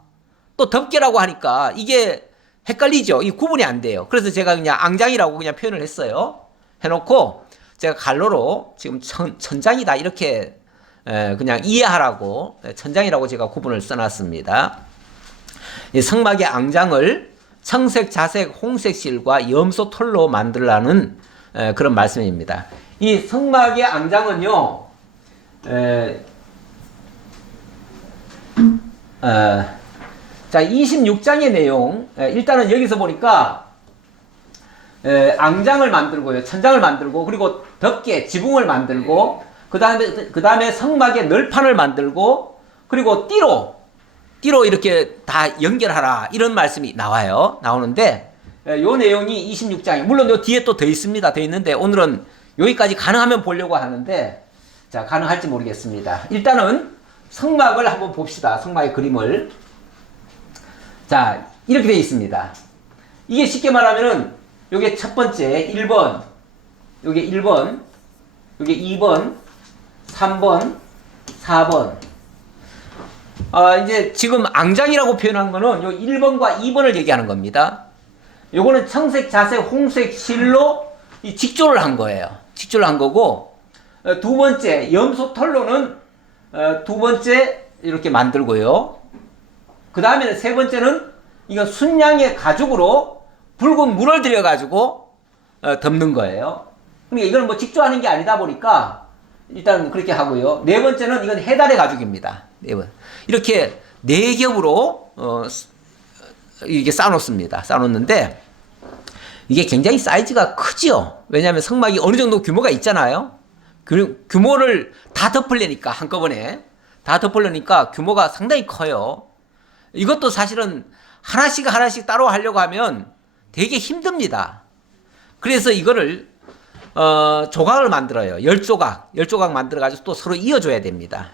또 덮개라고 하니까 이게 헷갈리죠. 이 구분이 안 돼요. 그래서 제가 그냥 앙장이라고 그냥 표현을 했어요. 해놓고 제가 갈로로 지금 천장이다 이렇게 그냥 이해하라고 천장이라고 제가 구분을 써놨습니다. 이 성막의 앙장을 청색, 자색, 홍색 실과 염소 털로 만들라는 그런 말씀입니다. 이 성막의 앙장은요, 자, 26장의 내용, 일단은 여기서 보니까 앙장을 만들고요, 천장을 만들고, 그리고 덮개, 지붕을 만들고, 그 다음에 성막의 널판을 만들고, 그리고 띠로 이렇게 다 연결하라, 이런 말씀이 나오는데, 요 내용이 26장에, 물론 요 뒤에 또 더 있습니다. 더 있는데, 오늘은 여기까지 가능하면 보려고 하는데, 자, 가능할지 모르겠습니다. 일단은 성막을 한번 봅시다. 성막의 그림을. 자, 이렇게 되어 있습니다. 이게 쉽게 말하면은, 요게 첫 번째, 1번, 요게 1번, 요게 2번, 3번, 4번. 이제 지금 앙장이라고 표현한 거는 요 1번과 2번을 얘기하는 겁니다. 요거는 청색, 자색, 홍색 실로 이 직조를 한 거예요. 직조를 한 거고, 두 번째, 염소 털로는 두 번째 이렇게 만들고요. 그 다음에는 세 번째는 이거 순양의 가죽으로 붉은 물을 들여가지고 덮는 거예요. 그러니까 이건 뭐 직조하는 게 아니다 보니까 일단 그렇게 하고요. 네 번째는 이건 해달의 가죽입니다. 네 번. 이렇게 네 겹으로 이게 쌓아놓습니다. 쌓아놓는데 이게 굉장히 사이즈가 크죠. 왜냐하면 성막이 어느 정도 규모가 있잖아요. 규모를 다 덮으려니까 한꺼번에 다 덮으려니까 규모가 상당히 커요. 이것도 사실은 하나씩 따로 하려고 하면 되게 힘듭니다. 그래서 이거를 조각을 만들어요. 10조각 만들어가지고 또 서로 이어줘야 됩니다.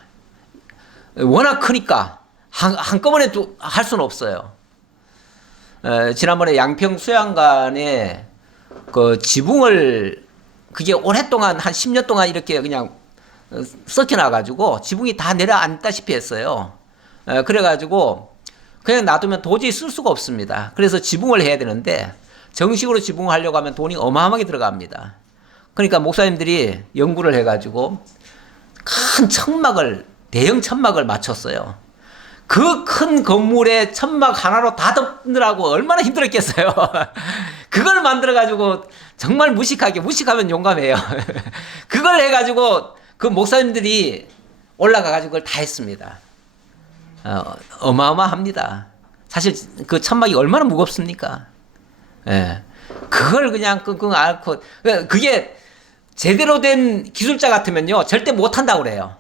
워낙 크니까 한꺼번에 또 할 수는 없어요. 지난번에 양평 수양관에 그 지붕을 그게 오랫동안 한 10년 동안 이렇게 그냥 썩혀놔가지고 지붕이 다 내려앉다시피 했어요. 그래가지고 그냥 놔두면 도저히 쓸 수가 없습니다. 그래서 지붕을 해야 되는데 정식으로 지붕을 하려고 하면 돈이 어마어마하게 들어갑니다. 그러니까 목사님들이 연구를 해가지고 큰 천막을, 대형 천막을 맞췄어요. 그 큰 건물에 천막 하나로 다 덮느라고 얼마나 힘들었겠어요. 그걸 만들어가지고 정말 무식하면 용감해요. 그걸 해가지고 그 목사님들이 올라가가지고 그걸 다 했습니다. 어마어마합니다. 사실 그 천막이 얼마나 무겁습니까? 예. 그걸 그냥 끙끙 앓고, 그게 제대로 된 기술자 같으면요, 절대 못한다고 그래요.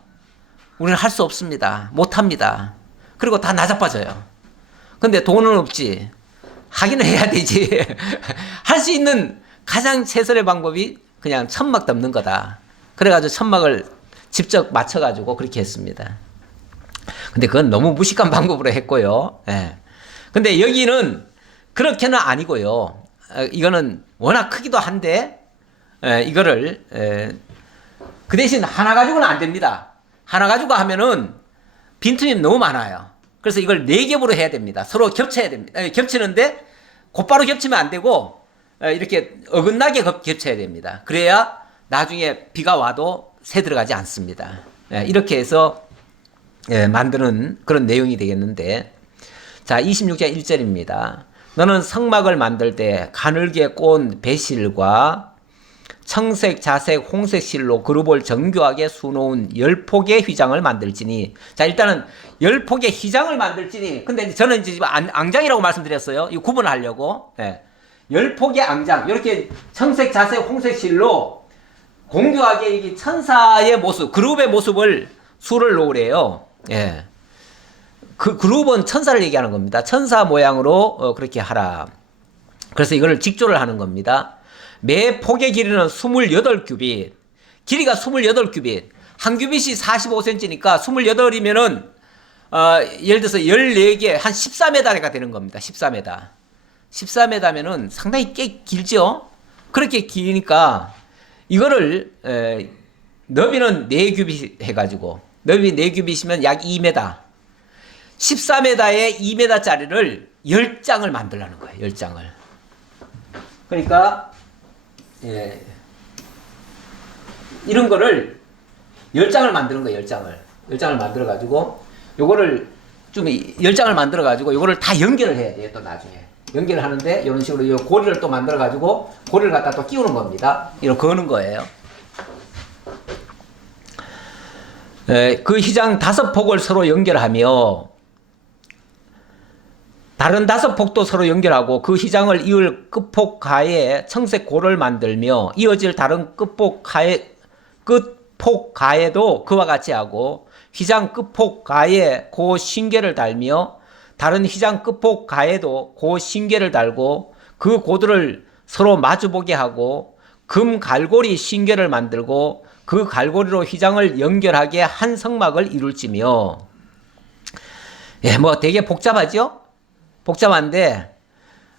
우리는 할 수 없습니다. 못합니다. 그리고 다 나자빠져요. 근데 돈은 없지. 하기는 해야 되지. 할 수 있는 가장 최선의 방법이 그냥 천막 덮는 거다. 그래가지고 천막을 직접 맞춰가지고 그렇게 했습니다. 근데 그건 너무 무식한 방법으로 했고요. 예. 근데 여기는 그렇게는 아니고요. 이거는 워낙 크기도 한데, 이거를, 그 대신 하나 가지고는 안 됩니다. 하나 가지고 하면은 빈틈이 너무 많아요. 그래서 이걸 네 겹으로 해야 됩니다. 서로 겹쳐야 됩니다. 겹치는데 곧바로 겹치면 안 되고, 이렇게 어긋나게 겹쳐야 됩니다. 그래야 나중에 비가 와도 새 들어가지 않습니다. 이렇게 해서 만드는 그런 내용이 되겠는데, 자, 26장 1절입니다. 너는 성막을 만들 때 가늘게 꼰 배실과 청색, 자색, 홍색 실로 그룹을 정교하게 수놓은 10폭의 휘장을 만들지니. 자, 일단은 10폭의 휘장을 만들지니. 근데 저는 이제 앙장이라고 말씀드렸어요. 이 구분하려고. 10폭의 앙장. 이렇게 청색, 자색, 홍색 실로 공교하게 이 천사의 모습, 그룹의 모습을 수를 놓으래요. 예. 그 그룹은 천사를 얘기하는 겁니다. 천사 모양으로 그렇게 하라. 그래서 이거를 직조를 하는 겁니다. 매 폭의 길이는 28규빗. 길이가 28규빗. 한 규빗이 45cm니까 28이면은 예를 들어서 14개 한 14m가 되는 겁니다. 14m. 14m면은 상당히 꽤 길죠. 그렇게 기니까 이거를 너비는 4규빗 해가지고, 너비 4규빗이면 약 2m. 14m에 2m짜리를 10장을 만들라는 거예요. 10장을. 그러니까 이런 거를 10장을 만드는 거예요. 10장을 만들어 가지고 요거를 좀 10장을 만들어 가지고 요거를 다 연결을 해야 돼요. 또 나중에 연결을 하는데 이런 식으로 요 고리를 또 만들어 가지고 고리를 갖다 또 끼우는 겁니다. 이런 거는 거예요. 그 휘장 5폭을 서로 연결하며 다른 5폭도 서로 연결하고 그 휘장을 이을 끝폭 가에 청색 고를 만들며 이어질 다른 끝폭 가에도 그와 같이 하고 휘장 끝폭 가에 고 신계를 달며 다른 휘장 끝폭 가에도 고 신계를 달고 그 고들을 서로 마주보게 하고 금 갈고리 신계를 만들고 그 갈고리로 휘장을 연결하게 한 성막을 이룰지며. 뭐 되게 복잡하죠? 복잡한데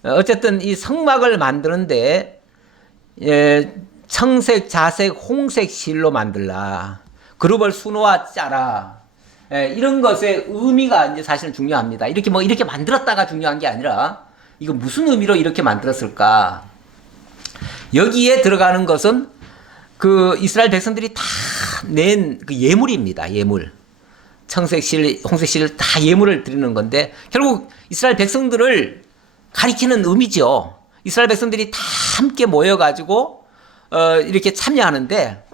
어쨌든 이 성막을 만드는데 청색, 자색, 홍색 실로 만들라. 그룹을 수놓아 짜라. 이런 것의 의미가 이제 사실은 중요합니다. 이렇게 만들었다가 중요한 게 아니라 이거 무슨 의미로 이렇게 만들었을까? 여기에 들어가는 것은 그 이스라엘 백성들이 다 낸 그 예물입니다. 예물. 청색실, 홍색실 다 예물을 드리는 건데 결국 이스라엘 백성들을 가리키는 의미죠. 이스라엘 백성들이 다 함께 모여가지고 이렇게 참여하는데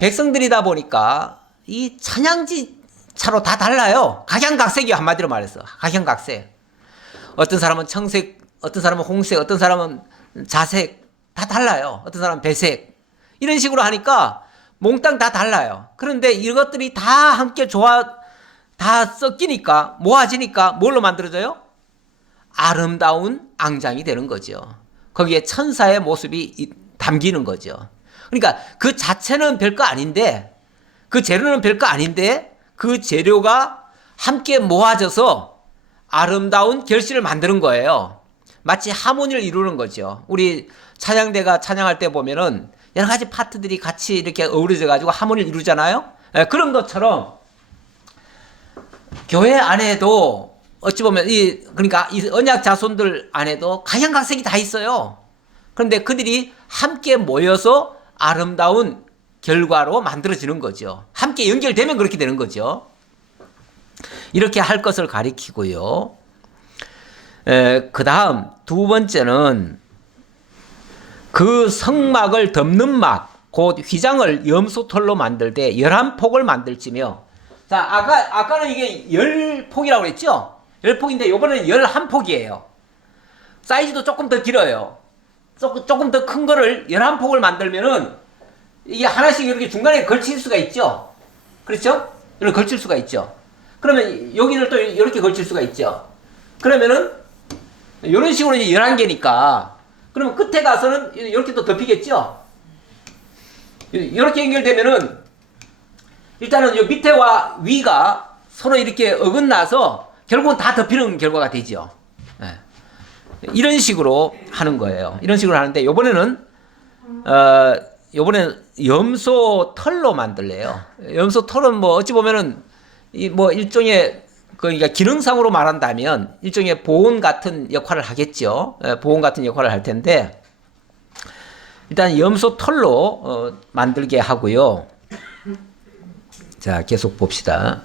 백성들이다 보니까 이 찬양지 차로 다 달라요. 각양각색이 한마디로 말해서 각양각색. 어떤 사람은 청색, 어떤 사람은 홍색, 어떤 사람은 자색 다 달라요. 어떤 사람은 배색 이런 식으로 하니까 몽땅 다 달라요. 그런데 이것들이 다 함께 다 섞이니까 모아지니까 뭘로 만들어져요? 아름다운 앙장이 되는 거죠. 거기에 천사의 모습이 담기는 거죠. 그러니까 그 자체는 별거 아닌데 그 재료는 별거 아닌데 그 재료가 함께 모아져서 아름다운 결실을 만드는 거예요. 마치 하모니를 이루는 거죠. 우리 찬양대가 찬양할 때 보면은 여러 가지 파트들이 같이 이렇게 어우러져 가지고 하모니를 이루잖아요. 그런 것처럼 교회 안에도 어찌 보면 그러니까 이 언약 자손들 안에도 각양각색이 다 있어요. 그런데 그들이 함께 모여서 아름다운 결과로 만들어지는 거죠. 함께 연결되면 그렇게 되는 거죠. 이렇게 할 것을 가리키고요. 그 다음 두 번째는 그 성막을 덮는 막, 곧 휘장을 염소털로 만들 때 11폭을 만들지며, 자, 아까는 이게 10폭이라고 그랬죠? 10폭인데 이번에는 11폭이에요. 사이즈도 조금 더 길어요. 조금 더 큰 거를 11폭을 만들면은 이게 하나씩 이렇게 중간에 걸칠 수가 있죠? 그렇죠? 이렇게 걸칠 수가 있죠? 그러면 여기를 또 이렇게 걸칠 수가 있죠? 그러면은 이런 식으로 이제 11개니까 그러면 끝에 가서는 이렇게 또 덮이겠죠? 이렇게 연결되면은 일단은 이 밑에와 위가 서로 이렇게 어긋나서 결국은 다 덮이는 결과가 되죠. 이런 식으로 하는 거예요. 이런 식으로 하는데 요번에는 염소 털로 만들래요. 염소 털은 뭐 어찌 보면은 뭐 일종의 그러니까 기능상으로 말한다면 일종의 보온 같은 역할을 하겠죠. 보온 같은 역할을 할 텐데 일단 염소 털로 만들게 하고요. 자, 계속 봅시다.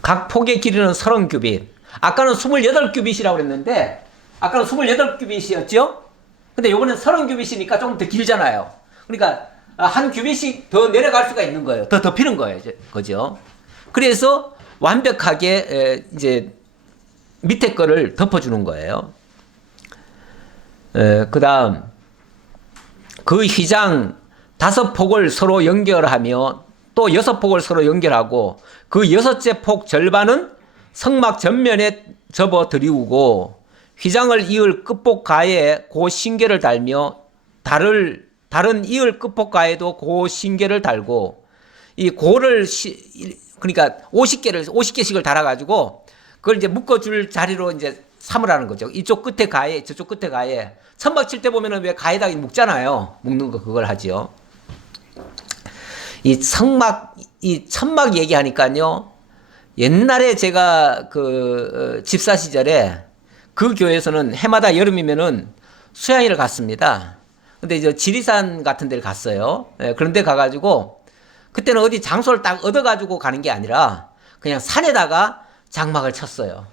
각 폭의 길이는 30규빗. 아까는 28규빗이라고 그랬는데 아까는 28규빗이었죠? 근데 요번엔 30규빗이니까 조금 더 길잖아요. 그러니까 한 규빗씩 더 내려갈 수가 있는 거예요. 더 덮이는 거예요. 그죠? 그래서 완벽하게 이제 밑에 거를 덮어주는 거예요. 그 다음 그 휘장 5폭을 서로 연결하며 또 6폭을 서로 연결하고 그 6째 폭 절반은 성막 전면에 접어 들이우고 휘장을 이을 끝폭 가에 그 신계를 달며 다른 이을 끝폭 가에도 그 신계를 달고 이 고를 그러니까 50개씩을 달아가지고 그걸 이제 묶어줄 자리로 이제 삼으라는 거죠. 이쪽 끝에 가에, 저쪽 끝에 가에. 천막 칠 때 보면은 왜 가에다 묶잖아요. 묶는 거 그걸 하지요. 이 천막 얘기하니까요. 옛날에 제가 그 집사 시절에 그 교회에서는 해마다 여름이면은 수양회를 갔습니다. 근데 이제 지리산 같은 데를 갔어요. 그런데 가가지고 그때는 어디 장소를 딱 얻어가지고 가는 게 아니라 그냥 산에다가 장막을 쳤어요.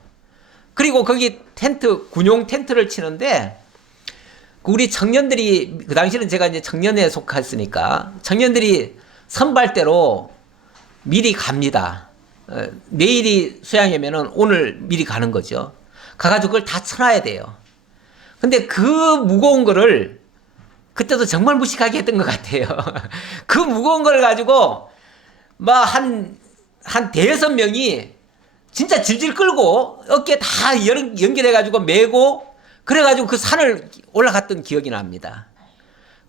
그리고 거기 군용 텐트를 치는데 우리 청년들이 그 당시는 제가 이제 청년에 속했으니까 청년들이 선발대로 미리 갑니다. 내일이 수양회면은 오늘 미리 가는 거죠. 가가지고 그걸 다 쳐놔야 돼요. 근데 그 무거운 거를 그때도 정말 무식하게 했던 것 같아요. 그 무거운 걸 가지고 막 한 대여섯 명이 진짜 질질 끌고 어깨에 다 연결해가지고 메고 그래가지고 그 산을 올라갔던 기억이 납니다.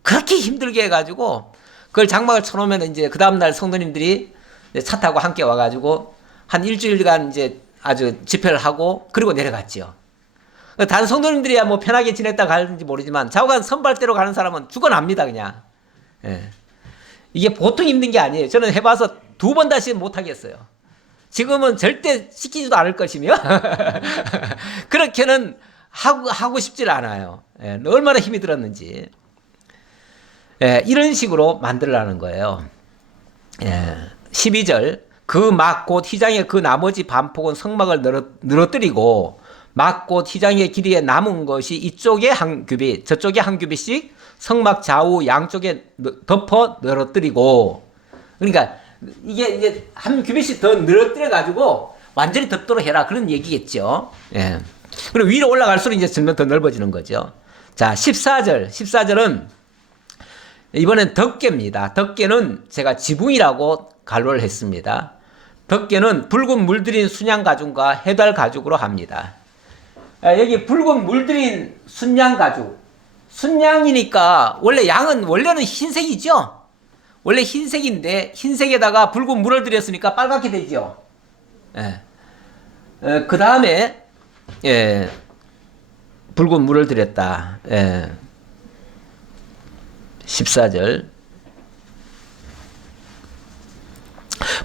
그렇게 힘들게 해가지고 그걸 장막을 쳐놓으면 이제 그 다음날 성도님들이 차 타고 함께 와가지고 한 일주일간 이제 아주 집회를 하고 그리고 내려갔죠. 다른 성도님들이야 뭐 편하게 지냈다 가는지 모르지만 좌우간 선발대로 가는 사람은 죽어납니다 그냥. 예. 이게 보통 힘든 게 아니에요. 저는 해봐서 2번 다시 못하겠어요. 지금은 절대 시키지도 않을 것이며 그렇게는 하고 싶질 않아요. 예. 얼마나 힘이 들었는지. 예. 이런 식으로 만들라는 거예요. 예. 12절 그 막 곧 휘장의 그 나머지 반폭은 성막을 늘어뜨리고 막고 휘장의 길이에 남은 것이 이쪽에 한 규빗, 저쪽에 한 규빗씩 성막 좌우 양쪽에 덮어 늘어뜨리고, 그러니까 이게 한 규빗씩 더 늘어뜨려 가지고 완전히 덮도록 해라, 그런 얘기겠죠. 예. 그리고 위로 올라갈수록 이제 점점 더 넓어지는 거죠. 자, 14절은 이번엔 덮개입니다. 덮개는 제가 지붕이라고 간로를 했습니다. 덮개는 붉은 물들인 순양 가죽과 해달 가죽으로 합니다. 여기 붉은 물들인 순양 가죽. 순양이니까 원래 양은 원래는 흰색이죠. 원래 흰색인데 흰색에다가 붉은 물을 들였으니까 빨갛게 되죠. 예. 그 다음에 예, 붉은 물을 들였다. 예. 14절.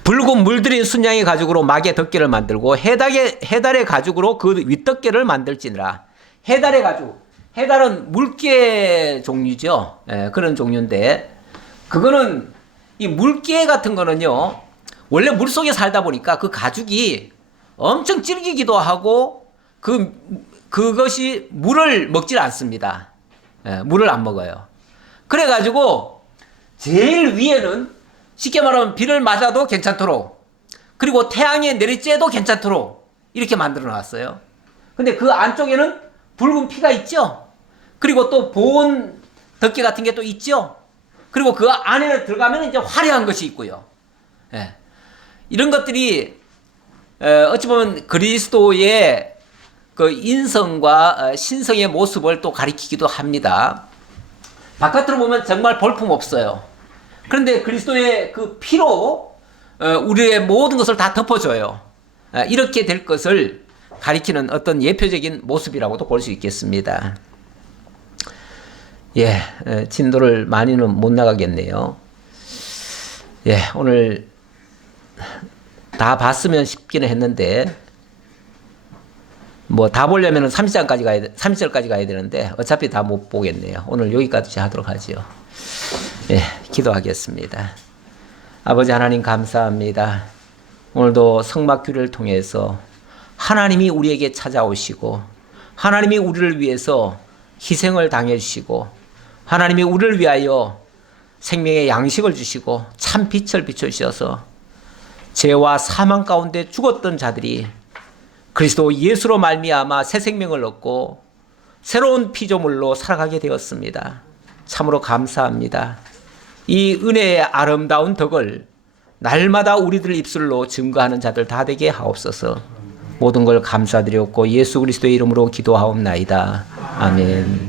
붉은 물들인 순양의 가죽으로 막의 덮개를 만들고 해달의 가죽으로 그 윗덮개를 만들지니라. 해달의 가죽. 해달은 물개 종류죠. 예, 그런 종류인데, 그거는 이 물개 같은 거는요, 원래 물 속에 살다 보니까 그 가죽이 엄청 질기기도 하고 그것이 물을 먹질 않습니다. 예, 물을 안 먹어요. 그래가지고 제일 위에는 쉽게 말하면 비를 맞아도 괜찮도록, 그리고 태양에 내리쬐도 괜찮도록 이렇게 만들어 놨어요. 근데 그 안쪽에는 붉은 피가 있죠. 그리고 또 보온 덮개 같은 게 또 있죠. 그리고 그 안에 들어가면 이제 화려한 것이 있고요. 예. 이런 것들이 어찌 보면 그리스도의 그 인성과 신성의 모습을 또 가리키기도 합니다. 바깥으로 보면 정말 볼품 없어요. 그런데 그리스도의 그 피로 우리의 모든 것을 다 덮어줘요. 이렇게 될 것을 가리키는 어떤 예표적인 모습이라고도 볼 수 있겠습니다. 예, 진도를 많이는 못 나가겠네요. 예, 오늘 다 봤으면 싶기는 했는데, 뭐 다 보려면 30절까지 가야 되는데 어차피 다 못 보겠네요. 오늘 여기까지 하도록 하죠. 예, 기도하겠습니다. 아버지 하나님 감사합니다. 오늘도 성막규를 통해서 하나님이 우리에게 찾아오시고, 하나님이 우리를 위해서 희생을 당해주시고, 하나님이 우리를 위하여 생명의 양식을 주시고 참 빛을 비춰주셔서 죄와 사망 가운데 죽었던 자들이 그리스도 예수로 말미암아 새 생명을 얻고 새로운 피조물로 살아가게 되었습니다. 참으로 감사합니다. 이 은혜의 아름다운 덕을 날마다 우리들 입술로 증거하는 자들 다 되게 하옵소서. 모든 걸 감사드렸고 예수 그리스도의 이름으로 기도하옵나이다. 아멘.